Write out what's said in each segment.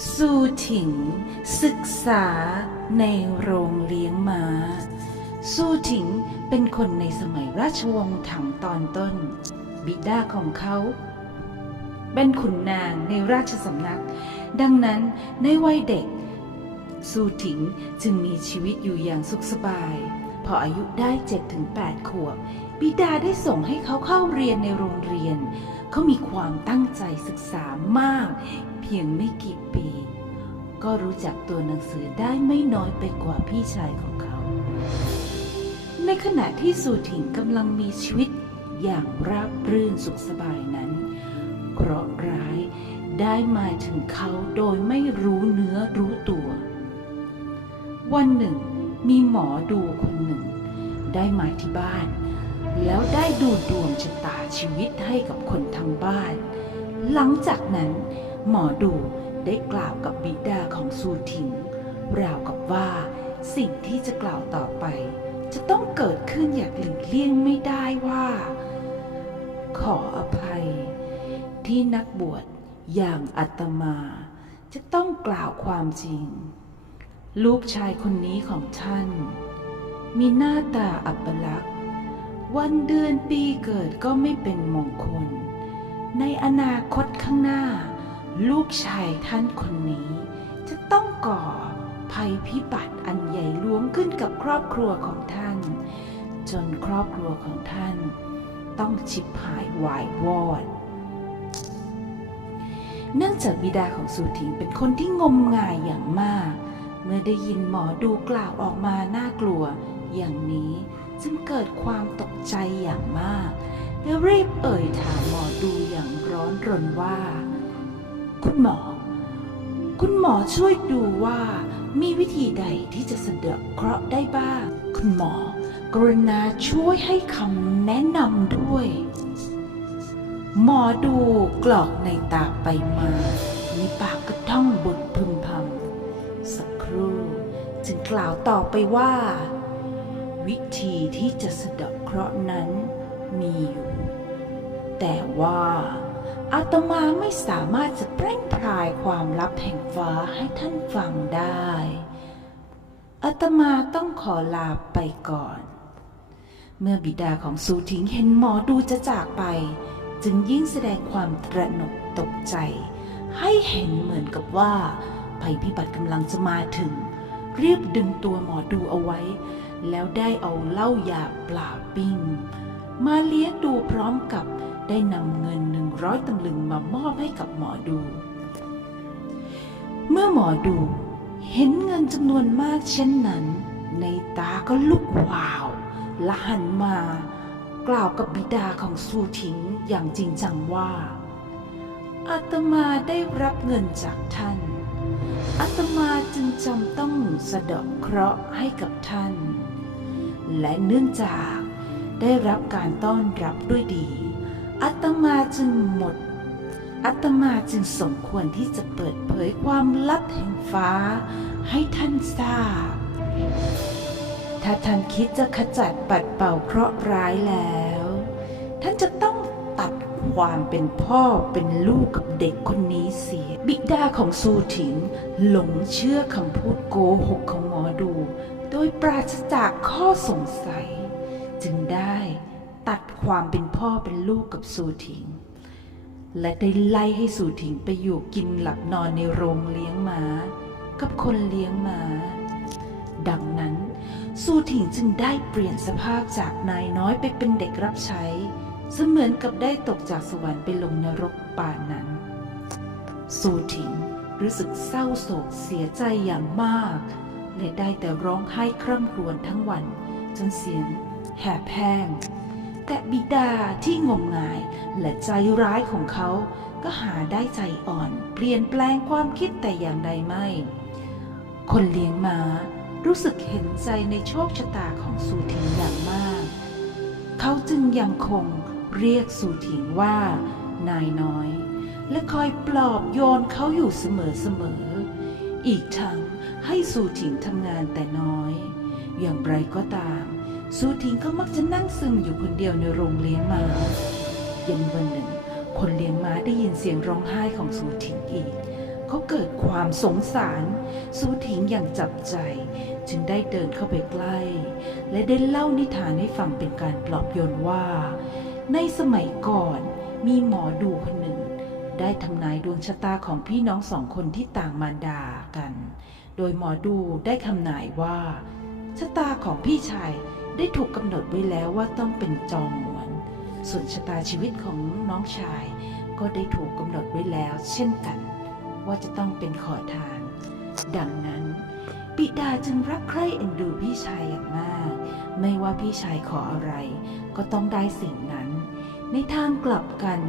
สู่ถิง ศึกษาในโรงเลี้ยงม้า สู่ถิงเป็นคนในสมัยราชวงศ์ถังตอนต้น บิดาของเขาเป็นขุนนางในราชสำนัก ดังนั้นในวัยเด็ก สู่ถิงจึงมีชีวิตอยู่อย่างสุขสบาย พออายุได้7ถึง8ขวบ บิดาได้ส่งให้เขาเข้าเรียนในโรงเรียน เขามีความตั้งใจศึกษามาก พียงไม่กี่ปี ก็รู้จักตัวหนังสือได้ไม่น้อยไปกว่าพี่ชายของเขา ในขณะที่สู่ถิงกำลังมีชีวิตอย่างราบรื่นสุขสบายนั้นเคราะห์ร้ายได้มาถึงเขาโดยไม่รู้เนื้อรู้ตัว วันหนึ่ง มีหมอดูคนหนึ่ง ได้มาที่บ้าน แล้วได้ดูดวงชะตาชีวิตให้กับคนทางบ้าน หลังจากนั้น หมอดูได้กล่าวกับบิดาของซูถิง ราวกับว่า สิ่งที่จะกล่าวต่อไป จะต้องเกิดขึ้นอย่างหลีกเลี่ยงไม่ได้ว่า ขออภัย ที่นักบวชอย่างอาตมา จะต้องกล่าวความจริง ลูกชายคนนี้ของท่าน มีหน้าตาอัปลักษณ์ วันเดือนปีเกิดก็ไม่เป็นมงคล ในอนาคตข้างหน้า ลูกชายท่านคนนี้ จะต้องก่อภัยพิบัติอันใหญ่หลวงขึ้นกับครอบครัวของท่าน จนครอบครัวของท่าน ต้องชิบหายวายวอด เนื่องจากบิดาของสูถิงเป็นคนที่งมงายอย่างมาก เมื่อได้ยินหมอดูกล่าวออกมาน่ากลัว อย่างนี้จึงเกิดความตกใจอย่างมาก และรีบเอ่ยถามหมอดูอย่างร้อนรนว่า คุณหมอ คุณหมอช่วยดูว่ามีวิธีใดที่จะสะเดาะเคราะห์ได้บ้าง คุณหมอ กรุณาช่วยให้คำแนะนำด้วย หมอดูกรอกในตาไปมามีปากก็ท่องบทพึมพำสักครู่จึงกล่าวต่อไปว่า วิธีที่จะสะเดาะเคราะห์นั้นมีอยู่ แต่ว่า อาตมาไม่สามารถจะแพร่งพรายความลับแห่งฟ้าให้ท่านฟังได้ อาตมาต้องขอลาไปก่อน เมื่อบิดาของสูถิงเห็นหมอดูจะจากไป จึงยิ่งแสดงความตระหนกตกใจ ให้เห็นเหมือนกับว่า ภัยพิบัติกำลังจะมาถึง รีบดึงตัวหมอดูเอาไว้ แล้วได้เอาเหล้ายาปลาปิ้ง มาเลี้ยงดูพร้อมกับ ได้นำเงินหนึ่งร้อยตำลึงมามอบให้กับหมอดู เมื่อหมอดูเห็นเงินจำนวนมากเช่นนั้น ในตาก็ลุกวาวและหันมา กล่าวกับบิดาของสูถิงอย่างจริงจังว่า อาตมาได้รับเงินจากท่าน อาตมาจึงจำต้องสะเดาะเคราะห์ให้กับท่าน และเนื่องจากได้รับการต้อนรับด้วยดี อาตมาจึงหมดอาตมาจึงสมควรที่จะเปิดเผยความลับแห่งฟ้าให้ท่านทราบ ถ้าท่านคิดจะขจัดปัดเป่าเคราะห์ร้ายแล้ว ท่านจะต้องตัดความเป็นพ่อเป็นลูกกับเด็กคนนี้เสีย บิดาของซูถิงหลงเชื่อคำพูดโกหกของหมอดู โดยปราศจากข้อสงสัย จึงได้ ตัดความเป็นพ่อเป็นลูกกับซูถิง และได้ไล่ให้สูถิงไปอยู่กินหลับนอนในโรงเลี้ยงม้า กับคนเลี้ยงม้า ดังนั้น สูถิงจึงได้เปลี่ยนสภาพจากนายน้อยไปเป็นเด็กรับใช้ เสมือนกับได้ตกจากสวรรค์ไปลงนรกป่านนั้น สูถิงรู้สึกเศร้าโศกเสียใจอย่างมากและได้แต่ร้องไห้คร่ำครวญทั้งวัน จนเสียงแหบแห้ง แต่บิดาที่งมงายและใจร้ายของเขา ก็หาได้ใจอ่อน เปลี่ยนแปลงความคิดแต่อย่างใดไม่ คนเลี้ยงม้ารู้สึกเห็นใจในโชคชะตาของสูถิงอย่างมาก เขาจึงยังคงเรียกสูถิงว่า นายน้อย และคอยปลอบโยนเขาอยู่เสมอๆอีกทั้งให้สูถิงทำงานแต่น้อย อย่างไรก็ตาม สูถิงก็มักจะนั่งซึมอยู่คนเดียวในโรงเลี้ยงม้าเย็นวันหนึ่ง คนเลี้ยงม้าได้ยินเสียงร้องไห้ของสูถิงอีก เขาเกิดความสงสารสูถิงอย่างจับใจ จึงได้เดินเข้าไปใกล้ และได้เล่านิทานให้ฟังเป็นการปลอบโยนว่า ในสมัยก่อนมีหมอดูคนหนึ่ง ได้ทำนายดวงชะตาของพี่น้องสองคนที่ต่างมารดากัน โดยหมอดูได้คำนายว่าชะตาของพี่ชาย ได้ถูกกำหนดไว้แล้วว่าต้องเป็นจองหวน ส่วนชะตาชีวิตของน้องชาย ก็ได้ถูกกำหนดไว้แล้ว เช่นกัน ว่าจะต้องเป็นขอทาน ดังนั้นบิดาจึงรักใคร่เอ็นดูพี่ชายอย่างมาก ไม่ว่าพี่ชายขออะไร ก็ต้องได้สิ่งนั้น ในทางกลับกัน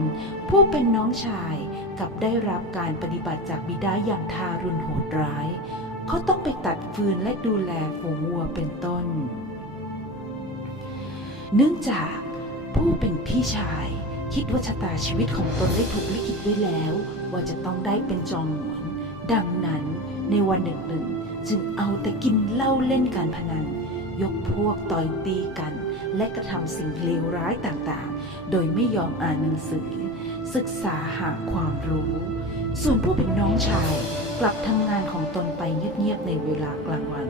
ผู้เป็นน้องชายกับได้รับการปฏิบัติจากบิดาอย่างทารุณโหดร้าย เขาต้องไปตัดฟืนและดูแลฝูงวัวเป็นต้น เนื่องจากผู้เป็นพี่ชายคิดว่าชะตาชีวิตของตนได้ถูกลิขิตไว้แล้ว ว่าจะต้องได้เป็นจองหวน ดังนั้นในวันหนึ่งหนึ่งจึงเอาแต่กินเหล้าเล่นการพนัน ยกพวกต่อยตีกัน และกระทำสิ่งเลวร้ายต่างๆ โดยไม่ยอมอ่านหนังสือ ศึกษาหาความรู้ ส่วนผู้เป็นน้องชายกลับทำงานของตนไปเงียบๆในเวลากลางวัน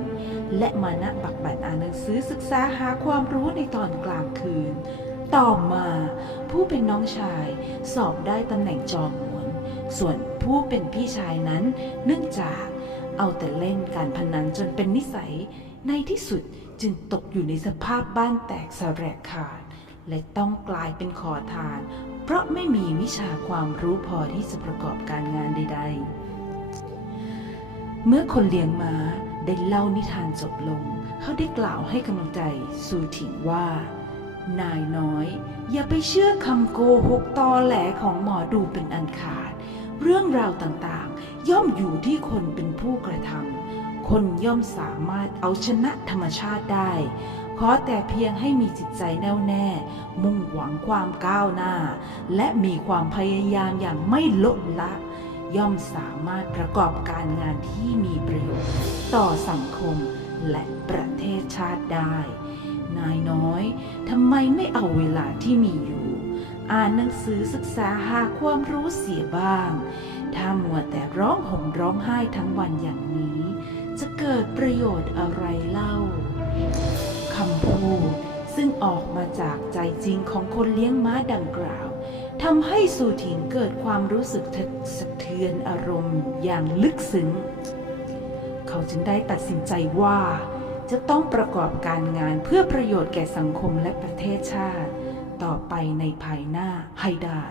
และมานะบักบันอ่านหนังสือศึกษาหาความรู้ในตอนกลางคืน ต่อมาผู้เป็นน้องชายสอบได้ตำแหน่งจอมหวนส่วนผู้เป็นพี่ชายนั้นเนื่องจากเอาแต่เล่นการพนันจนเป็นนิสัย ในที่สุดจึงตกอยู่ในสภาพบ้านแตกสแลกขาด และต้องกลายเป็นขอทาน เพราะไม่มีวิชาความรู้พอที่จะประกอบการงานใด ๆ เมื่อคนเลี้ยงม้าได้เล่านิทานจบลง เขาได้กล่าวให้กำลังใจสูถิงว่า นายน้อย อย่าไปเชื่อคำโกหกตอแหลของหมอดูเป็นอันขาด เรื่องราวต่างๆ ย่อมอยู่ที่คนเป็นผู้กระทำคนย่อมสามารถเอาชนะธรรมชาติได้ ขอแต่เพียงให้มีจิตใจแน่วแน่ มุ่งหวังความก้าวหน้า และมีความพยายามอย่างไม่ลดละ ย่อมสามารถประกอบการงานที่มีประโยชน์ ต่อสังคมและประเทศชาติได้ นายน้อยทำไมไม่เอาเวลาที่มีอยู่ อ่านหนังสือศึกษาหาความรู้เสียบ้าง ถ้ามัวแต่ร้องห่มร้องไห้ทั้งวันอย่างนี้ จะเกิดประโยชน์อะไรเล่า คำพูดซึ่งออกมาจากใจจริงของคนเลี้ยงม้าดังกล่าวทำให้สูถิงเกิดความรู้สึกสะเทือนอารมณ์อย่างลึกซึ้ง เขาจึงได้ตัดสินใจว่า จะต้องประกอบการงานเพื่อประโยชน์แก่สังคมและประเทศชาติ ต่อไปในภายหน้าให้ได้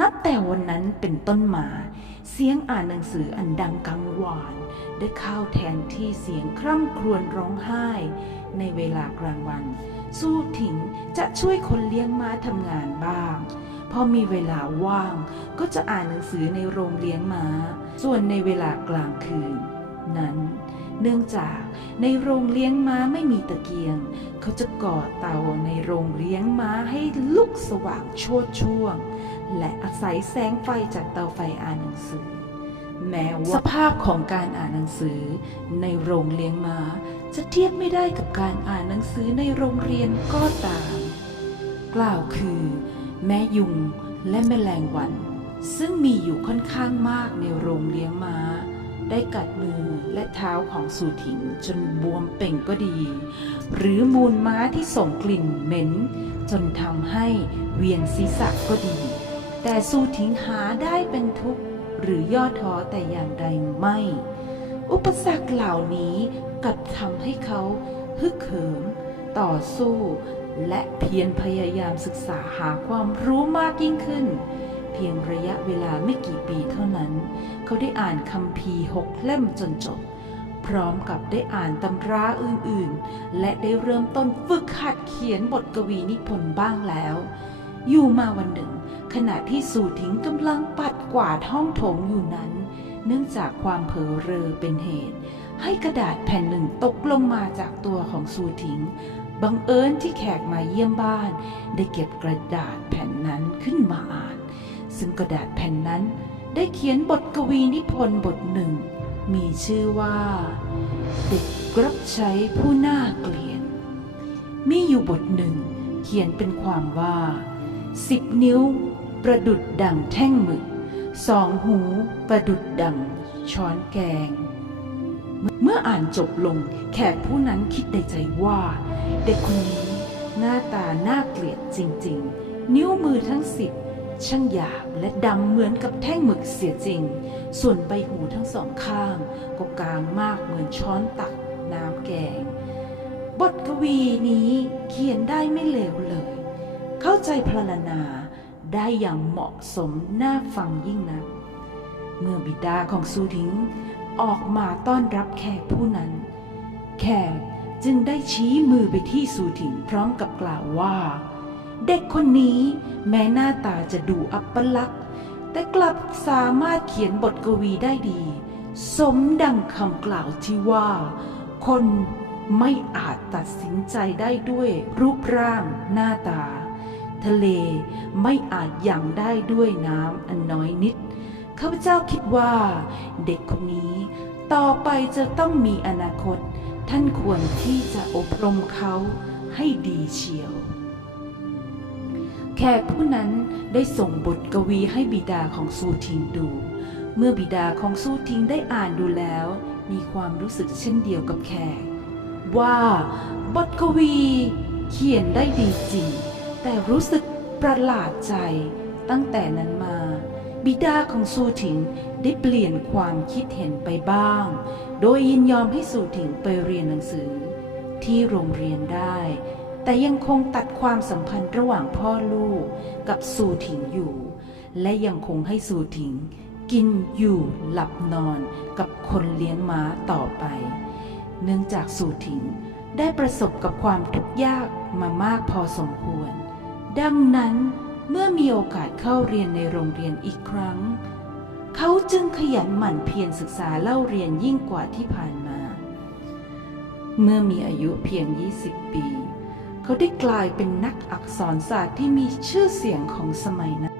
นับแต่วันนั้นเป็นต้นมา เสียงอ่านหนังสืออันดังกังวาน ได้เข้าแทนที่เสียงคร่ำครวญร้องไห้ ในเวลากลางวัน สู้ถิงจะช่วยคนเลี้ยงม้าทำงานบ้าง พอมีเวลาว่างก็จะอ่านหนังสือในโรงเลี้ยงม้า ส่วนในเวลากลางคืน นั้น เนื่องจากในโรงเลี้ยงม้าไม่มีตะเกียง เขาจะก่อเตาในโรงเลี้ยงม้าให้ลุกสว่างชดช่วง และอาศัยแสงไฟจากเตาไฟอ่านหนังสือ แม้ว่าสภาพของการอ่านหนังสือในโรงเลี้ยงม้า จะเทียบไม่ได้กับการอ่านหนังสือในโรงเรียนก็ตาม กล่าวคือ แม่ยุงและแมลงวัน ซึ่งมีอยู่ค่อนข้างมากในโรงเลี้ยงม้า ได้กัดมือและเท้าของสูถิงจนบวมเป่งก็ดี หรือมูลม้าที่ส่งกลิ่นเหม็น จนทำให้เวียนศีรษะก็ดี แต่สูถิงหาได้เป็นทุกข์ หรือย่อท้อแต่อย่างใดไม่ อุปสรรคเหล่านี้กลับทำให้เขาฮึกเหิม ต่อสู้ และเพียรพยายามศึกษาหาความรู้มากยิ่งขึ้น เพียงระยะเวลาไม่กี่ปีเท่านั้น เขาได้อ่านคัมภีหกเล่มจนจบ พร้อมกับได้อ่านตำราอื่นๆ และได้เริ่มต้นฝึกหัดเขียนบทกวีนิพนธ์บ้างแล้ว อยู่มาวันหนึ่ง ขณะที่สูถิงกำลังปัดกวาดห้องโถงอยู่นั้น เนื่องจากความเผลอเรอเป็นเหตุ ให้กระดาษแผ่นหนึ่งตกลงมาจากตัวของสูถิง บังเอิญที่แขกมาเยี่ยมบ้าน ได้เก็บกระดาษแผ่นนั้นขึ้นมาอ่าน ซึ่งกระดาษแผ่นนั้นได้เขียนบทกวีนิพนธ์บทหนึ่ง มีชื่อว่า เด็กรับใช้ผู้น่าเกลียด มีอยู่บทหนึ่ง เขียนเป็นความว่าสิบนิ้ว ประดุดดังแท่งหมึก สองหูประดุดดังช้อนแกง เมื่ออ่านจบลงแขกผู้นั้นคิดในใจว่า เด็กคนนี้หน้าตาน่าเกลียดจริง ๆ นิ้วมือทั้งสิบช่างหยาบและดำเหมือนกับแท่งหมึกเสียจริง ส่วนใบหูทั้งสองข้าง ก็กลางมากเหมือนช้อนตักน้ำแกง บทกวีนี้เขียนได้ไม่เลวเลย เข้าใจพรรณนา ได้อย่างเหมาะสมน่าฟังยิ่งนัก เมื่อบิดาของซูทิงออกมาต้อนรับแขกผู้นั้น แขกจึงได้ชี้มือไปที่ซูทิงพร้อมกับกล่าวว่า เด็กคนนี้แม้หน้าตาจะดูอัปลักษณ์ แต่กลับสามารถเขียนบทกวีได้ดี สมดังคำกล่าวที่ว่า คนไม่อาจตัดสินใจได้ด้วยรูปร่างหน้าตา ทะเลไม่อาจยังได้ด้วยน้ำอันน้อยนิด ข้าพเจ้าคิดว่า เด็กคนนี้ต่อไปจะต้องมีอนาคต ท่านควรที่จะอบรมเขาให้ดีเชียว แขกผู้นั้นได้ส่งบทกวีให้บิดาของซูทิงดู เมื่อบิดาของซูทิงได้อ่านดูแล้ว มีความรู้สึกเช่นเดียวกับแขก ว่าบทกวีเขียนได้ดีจริง แต่รู้สึกประหลาดใจ ตั้งแต่นั้นมา บิดาของซูถิงได้เปลี่ยนความคิดเห็นไปบ้าง โดยยินยอมให้ซูถิงไปเรียนหนังสือ ที่โรงเรียนได้ แต่ยังคงตัดความสัมพันธ์ระหว่างพ่อลูกกับซูถิงอยู่ และยังคงให้ซูถิงกินอยู่หลับนอนกับคนเลี้ยงม้าต่อไป เนื่องจากสูถิงได้ประสบกับความทุกข์ยากมามากพอสมควร ดังนั้นเมื่อมีโอกาสเข้าเรียนในโรงเรียนอีกครั้ง เขาจึงขยันหมั่นเพียรศึกษาเล่าเรียนยิ่งกว่าที่ผ่านมา เมื่อมีอายุเพียง 20 ปี เขาได้กลายเป็นนักอักษรศาสตร์ที่มีชื่อเสียงของสมัยนั้น